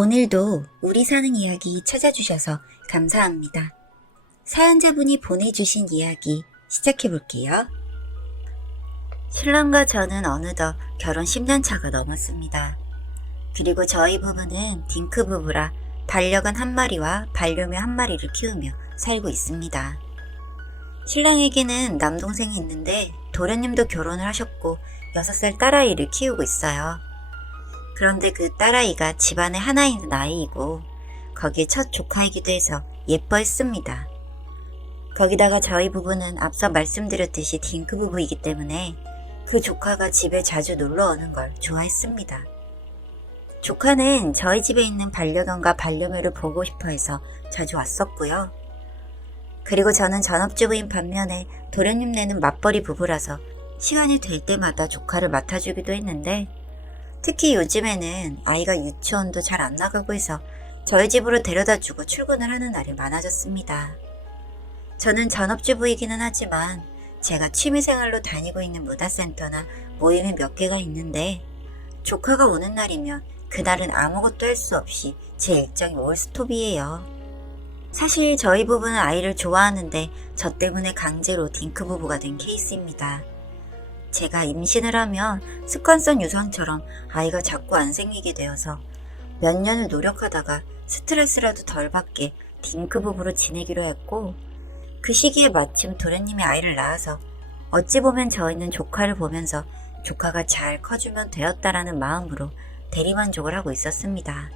오늘도 우리 사는 이야기 찾아주셔서 감사합니다. 사연자분이 보내주신 이야기 시작해볼게요. 신랑과 저는 어느덧 결혼 10년 차가 넘었습니다. 그리고 저희 부부는 딩크 부부라 반려견 한 마리와 반려묘 한 마리를 키우며 살고 있습니다. 신랑에게는 남동생이 있는데 도련님도 결혼을 하셨고 6살 딸아이를 키우고 있어요. 그런데 그 딸아이가 집안에 하나 있는 아이이고 거기에 첫 조카이기도 해서 예뻐했습니다. 거기다가 저희 부부는 앞서 말씀드렸듯이 딩크 부부이기 때문에 그 조카가 집에 자주 놀러 오는 걸 좋아했습니다. 조카는 저희 집에 있는 반려견과 반려묘를 보고 싶어 해서 자주 왔었고요. 그리고 저는 전업주부인 반면에 도련님네는 맞벌이 부부라서 시간이 될 때마다 조카를 맡아주기도 했는데 특히 요즘에는 아이가 유치원도 잘 안 나가고 해서 저희 집으로 데려다주고 출근을 하는 날이 많아졌습니다. 저는 전업주부이기는 하지만 제가 취미생활로 다니고 있는 문화센터나 모임이 몇 개가 있는데 조카가 오는 날이면 그날은 아무것도 할 수 없이 제 일정이 올스톱이에요. 사실 저희 부부는 아이를 좋아하는데 저 때문에 강제로 딩크 부부가 된 케이스입니다. 제가 임신을 하면 습관성 유산처럼 아이가 자꾸 안 생기게 되어서 몇 년을 노력하다가 스트레스라도 덜 받게 딩크 부부로 지내기로 했고 그 시기에 마침 도련님이 아이를 낳아서 어찌 보면 저희는 조카를 보면서 조카가 잘 커주면 되었다라는 마음으로 대리만족을 하고 있었습니다.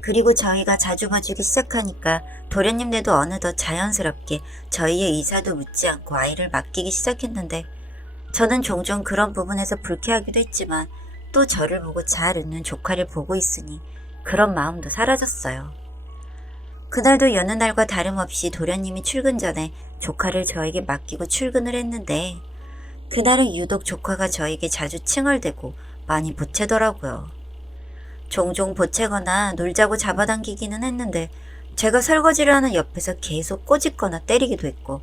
그리고 저희가 자주 봐주기 시작하니까 도련님네도 어느덧 자연스럽게 저희의 의사도 묻지 않고 아이를 맡기기 시작했는데 저는 종종 그런 부분에서 불쾌하기도 했지만 또 저를 보고 잘 웃는 조카를 보고 있으니 그런 마음도 사라졌어요. 그날도 여느 날과 다름없이 도련님이 출근 전에 조카를 저에게 맡기고 출근을 했는데 그날은 유독 조카가 저에게 자주 칭얼대고 많이 보채더라고요. 종종 보채거나 놀자고 잡아당기기는 했는데 제가 설거지를 하는 옆에서 계속 꼬집거나 때리기도 했고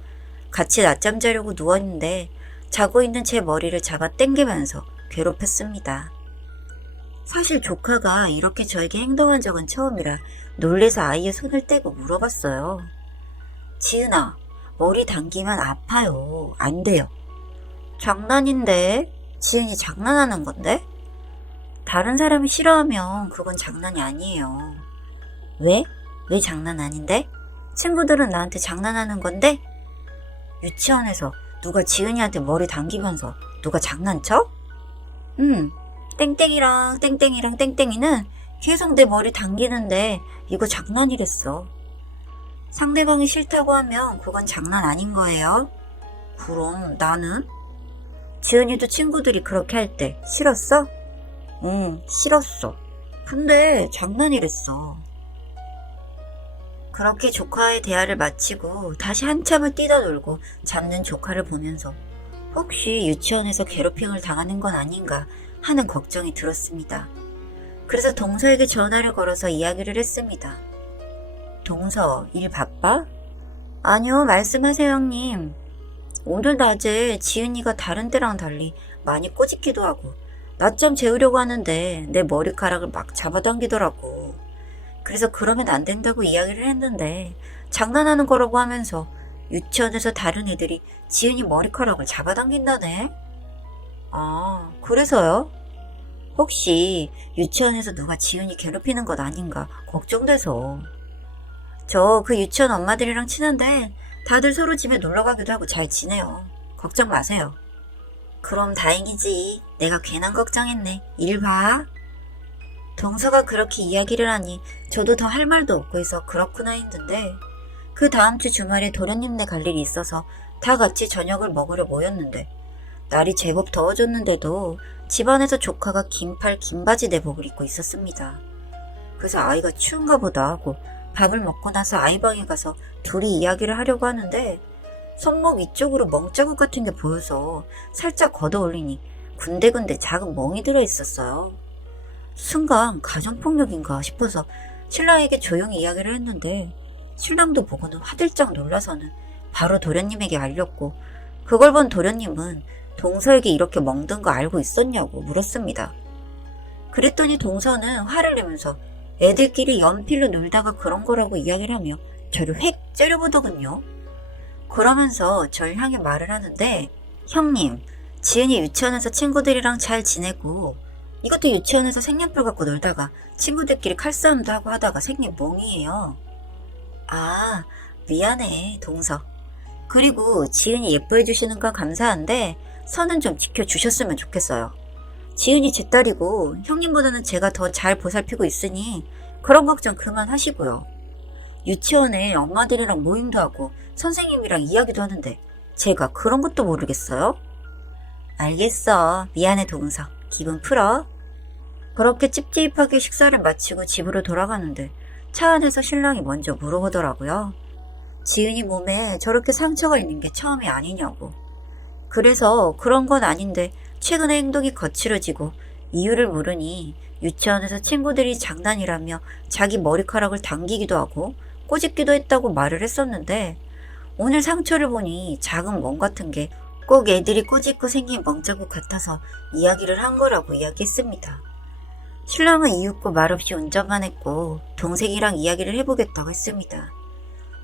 같이 낮잠 자려고 누웠는데 자고 있는 제 머리를 잡아 당기면서 괴롭혔습니다. 사실 조카가 이렇게 저에게 행동한 적은 처음이라 놀래서 아이의 손을 떼고 물어봤어요. 지은아, 머리 당기면 아파요. 안 돼요. 장난인데? 지은이 장난하는 건데? 다른 사람이 싫어하면 그건 장난이 아니에요. 왜? 왜 장난 아닌데? 친구들은 나한테 장난하는 건데? 유치원에서 누가 지은이한테 머리 당기면서 누가 장난쳐? 땡땡이랑 땡땡이랑 땡땡이는 계속 내 머리 당기는데 이거 장난이랬어. 상대방이 싫다고 하면 그건 장난 아닌 거예요. 그럼 나는? 지은이도 친구들이 그렇게 할 때 싫었어? 응, 싫었어. 근데 장난이랬어. 그렇게 조카의 대화를 마치고 다시 한참을 뛰다 놀고 잡는 조카를 보면서 혹시 유치원에서 괴롭힘을 당하는 건 아닌가 하는 걱정이 들었습니다. 그래서 동서에게 전화를 걸어서 이야기를 했습니다. 동서, 일 바빠? 아니요, 말씀하세요 형님. 오늘 낮에 지은이가 다른 때랑 달리 많이 꼬집기도 하고 낮잠 재우려고 하는데 내 머리카락을 막 잡아당기더라고. 그래서 그러면 안 된다고 이야기를 했는데 장난하는 거라고 하면서 유치원에서 다른 애들이 지은이 머리카락을 잡아당긴다네. 아, 그래서요? 혹시 유치원에서 누가 지은이 괴롭히는 것 아닌가 걱정돼서. 저 그 유치원 엄마들이랑 친한데 다들 서로 집에 놀러가기도 하고 잘 지내요. 걱정 마세요. 그럼 다행이지. 내가 괜한 걱정했네. 일 봐. 동서가 그렇게 이야기를 하니 저도 더 할 말도 없고 해서 그렇구나 했는데 그 다음 주 주말에 도련님네 갈 일이 있어서 다 같이 저녁을 먹으러 모였는데 날이 제법 더워졌는데도 집안에서 조카가 긴팔 긴바지 내복을 입고 있었습니다. 그래서 아이가 추운가 보다 하고 밥을 먹고 나서 아이 방에 가서 둘이 이야기를 하려고 하는데 손목 위쪽으로 멍자국 같은 게 보여서 살짝 걷어올리니 군데군데 작은 멍이 들어있었어요. 순간 가정폭력인가 싶어서 신랑에게 조용히 이야기를 했는데 신랑도 보고는 화들짝 놀라서는 바로 도련님에게 알렸고 그걸 본 도련님은 동서에게 이렇게 멍든 거 알고 있었냐고 물었습니다. 그랬더니 동서는 화를 내면서 애들끼리 연필로 놀다가 그런 거라고 이야기를 하며 저를 획 째려보더군요. 그러면서 절 향해 말을 하는데, 형님, 지은이 유치원에서 친구들이랑 잘 지내고 이것도 유치원에서 색연필 갖고 놀다가 친구들끼리 칼싸움도 하고 하다가 생긴 몽이에요. 아, 미안해, 동서. 그리고 지은이 예뻐해 주시는 건 감사한데 선은 좀 지켜주셨으면 좋겠어요. 지은이 제 딸이고 형님보다는 제가 더 잘 보살피고 있으니 그런 걱정 그만하시고요. 유치원에 엄마들이랑 모임도 하고 선생님이랑 이야기도 하는데 제가 그런 것도 모르겠어요? 알겠어. 미안해, 동서. 기분 풀어. 그렇게 찝찝하게 식사를 마치고 집으로 돌아가는데 차 안에서 신랑이 먼저 물어보더라고요. 지은이 몸에 저렇게 상처가 있는 게 처음이 아니냐고. 그래서 그런 건 아닌데 최근에 행동이 거칠어지고 이유를 물으니 유치원에서 친구들이 장난이라며 자기 머리카락을 당기기도 하고 꼬집기도 했다고 말을 했었는데 오늘 상처를 보니 작은 멍 같은 게 꼭 애들이 꼬집고 생긴 멍자국 같아서 이야기를 한 거라고 이야기했습니다. 신랑은 이윽고 말없이 운전만 했고 동생이랑 이야기를 해보겠다고 했습니다.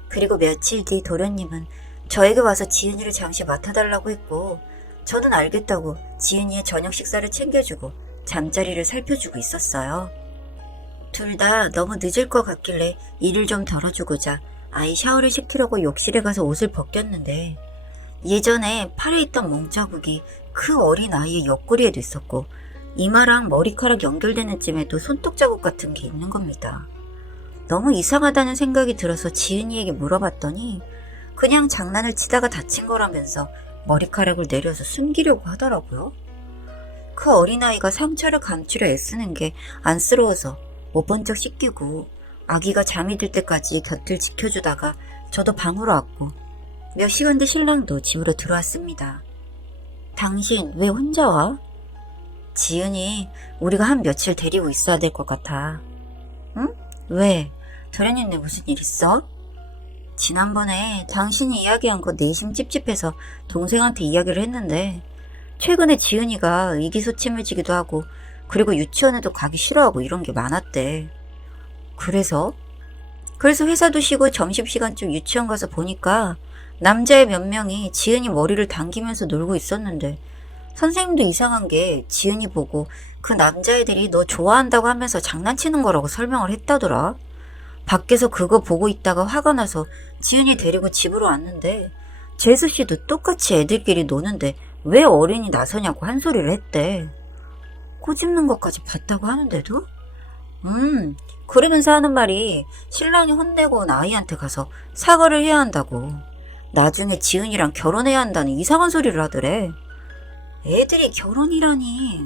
그리고 며칠 뒤 도련님은 저에게 와서 지은이를 잠시 맡아달라고 했고 저는 알겠다고 지은이의 저녁 식사를 챙겨주고 잠자리를 살펴주고 있었어요. 둘 다 너무 늦을 것 같길래 일을 좀 덜어주고자 아이 샤워를 시키려고 욕실에 가서 옷을 벗겼는데 예전에 팔에 있던 멍자국이 그 어린 아이의 옆구리에도 있었고 이마랑 머리카락 연결되는 쯤에도 손톱 자국 같은 게 있는 겁니다. 너무 이상하다는 생각이 들어서 지은이에게 물어봤더니 그냥 장난을 치다가 다친 거라면서 머리카락을 내려서 숨기려고 하더라고요. 그 어린아이가 상처를 감추려 애쓰는 게 안쓰러워서 못 본 척 씻기고 아기가 잠이 들 때까지 곁을 지켜주다가 저도 방으로 왔고 몇 시간 뒤 신랑도 집으로 들어왔습니다. 당신 왜 혼자 와? 지은이 우리가 한 며칠 데리고 있어야 될 것 같아. 응? 왜? 도련님네 무슨 일 있어? 지난번에 당신이 이야기한 거 내심 찝찝해서 동생한테 이야기를 했는데 최근에 지은이가 의기소침해지기도 하고 그리고 유치원에도 가기 싫어하고 이런 게 많았대. 그래서 회사도 쉬고 점심시간쯤 유치원 가서 보니까 남자애 몇 명이 지은이 머리를 당기면서 놀고 있었는데 선생님도 이상한 게 지은이 보고 그 남자애들이 너 좋아한다고 하면서 장난치는 거라고 설명을 했다더라. 밖에서 그거 보고 있다가 화가 나서 지은이 데리고 집으로 왔는데 재수씨도 똑같이 애들끼리 노는데 왜 어른이 나서냐고 한 소리를 했대. 꼬집는 것까지 봤다고 하는데도? 그러면서 하는 말이 신랑이 혼내고 온 아이한테 가서 사과를 해야 한다고. 나중에 지은이랑 결혼해야 한다는 이상한 소리를 하더래. 애들이 결혼이라니.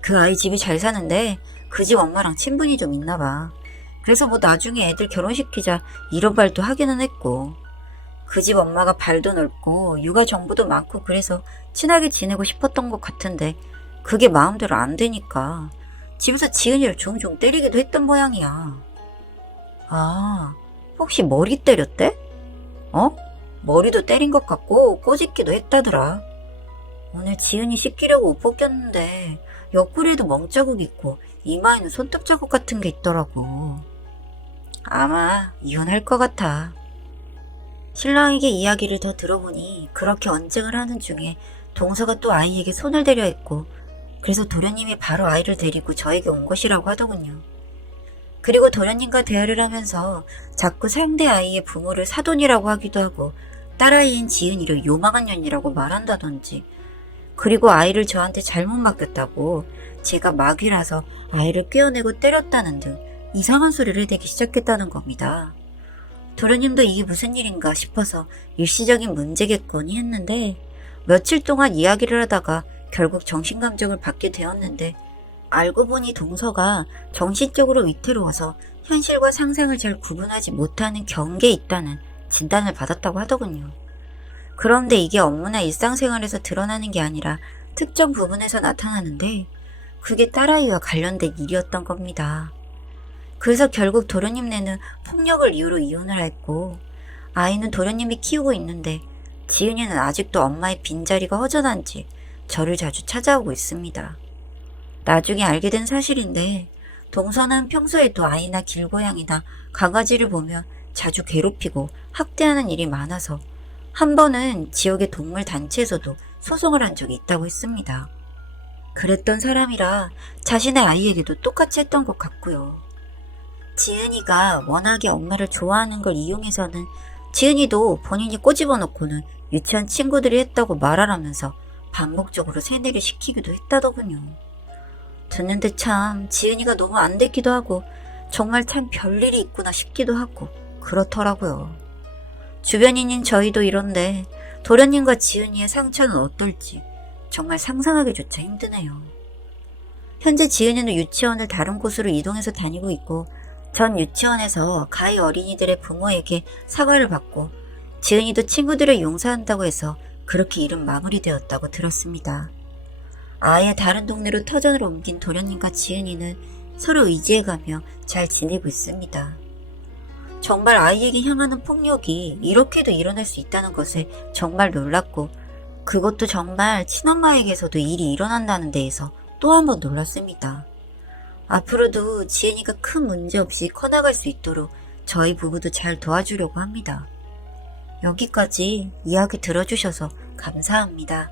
그 아이 집이 잘 사는데 그 집 엄마랑 친분이 좀 있나 봐. 그래서 뭐 나중에 애들 결혼시키자 이런 말도 하기는 했고 그 집 엄마가 발도 넓고 육아 정보도 많고 그래서 친하게 지내고 싶었던 것 같은데 그게 마음대로 안 되니까 집에서 지은이를 종종 때리기도 했던 모양이야. 아, 혹시 머리 때렸대? 머리도 때린 것 같고 꼬집기도 했다더라. 오늘 지은이 씻기려고 옷 벗겼는데 옆구리에도 멍자국 있고 이마에는 손톱 자국 같은 게 있더라고. 아마 이혼할 것 같아. 신랑에게 이야기를 더 들어보니 그렇게 언쟁을 하는 중에 동서가 또 아이에게 손을 대려 했고 그래서 도련님이 바로 아이를 데리고 저에게 온 것이라고 하더군요. 그리고 도련님과 대화를 하면서 자꾸 상대 아이의 부모를 사돈이라고 하기도 하고 딸아이인 지은이를 요망한 년이라고 말한다던지 그리고 아이를 저한테 잘못 맡겼다고 제가 마귀라서 아이를 꿰어내고 때렸다는 등 이상한 소리를 해대기 시작했다는 겁니다. 도련님도 이게 무슨 일인가 싶어서 일시적인 문제겠거니 했는데 며칠 동안 이야기를 하다가 결국 정신감정을 받게 되었는데 알고 보니 동서가 정신적으로 위태로워서 현실과 상상을 잘 구분하지 못하는 경계에 있다는 진단을 받았다고 하더군요. 그런데 이게 업무나 일상생활에서 드러나는 게 아니라 특정 부분에서 나타나는데 그게 딸아이와 관련된 일이었던 겁니다. 그래서 결국 도련님네는 폭력을 이유로 이혼을 했고 아이는 도련님이 키우고 있는데 지은이는 아직도 엄마의 빈자리가 허전한지 저를 자주 찾아오고 있습니다. 나중에 알게 된 사실인데 동서는 평소에도 아이나 길고양이나 강아지를 보면 자주 괴롭히고 학대하는 일이 많아서 한 번은 지역의 동물 단체에서도 소송을 한 적이 있다고 했습니다. 그랬던 사람이라 자신의 아이에게도 똑같이 했던 것 같고요. 지은이가 워낙에 엄마를 좋아하는 걸 이용해서는 지은이도 본인이 꼬집어 놓고는 유치원 친구들이 했다고 말하라면서 반복적으로 세뇌를 시키기도 했다더군요. 듣는데 참 지은이가 너무 안 됐기도 하고 정말 참 별일이 있구나 싶기도 하고 그렇더라고요. 주변인인 저희도 이런데 도련님과 지은이의 상처는 어떨지 정말 상상하기조차 힘드네요. 현재 지은이는 유치원을 다른 곳으로 이동해서 다니고 있고 전 유치원에서 가해 어린이들의 부모에게 사과를 받고 지은이도 친구들을 용서한다고 해서 그렇게 일은 마무리되었다고 들었습니다. 아예 다른 동네로 터전을 옮긴 도련님과 지은이는 서로 의지해가며 잘 지내고 있습니다. 정말 아이에게 향하는 폭력이 이렇게도 일어날 수 있다는 것에 정말 놀랐고 그것도 정말 친엄마에게서도 일이 일어난다는 데에서 또 한 번 놀랐습니다. 앞으로도 지은이가 큰 문제 없이 커나갈 수 있도록 저희 부부도 잘 도와주려고 합니다. 여기까지 이야기 들어주셔서 감사합니다.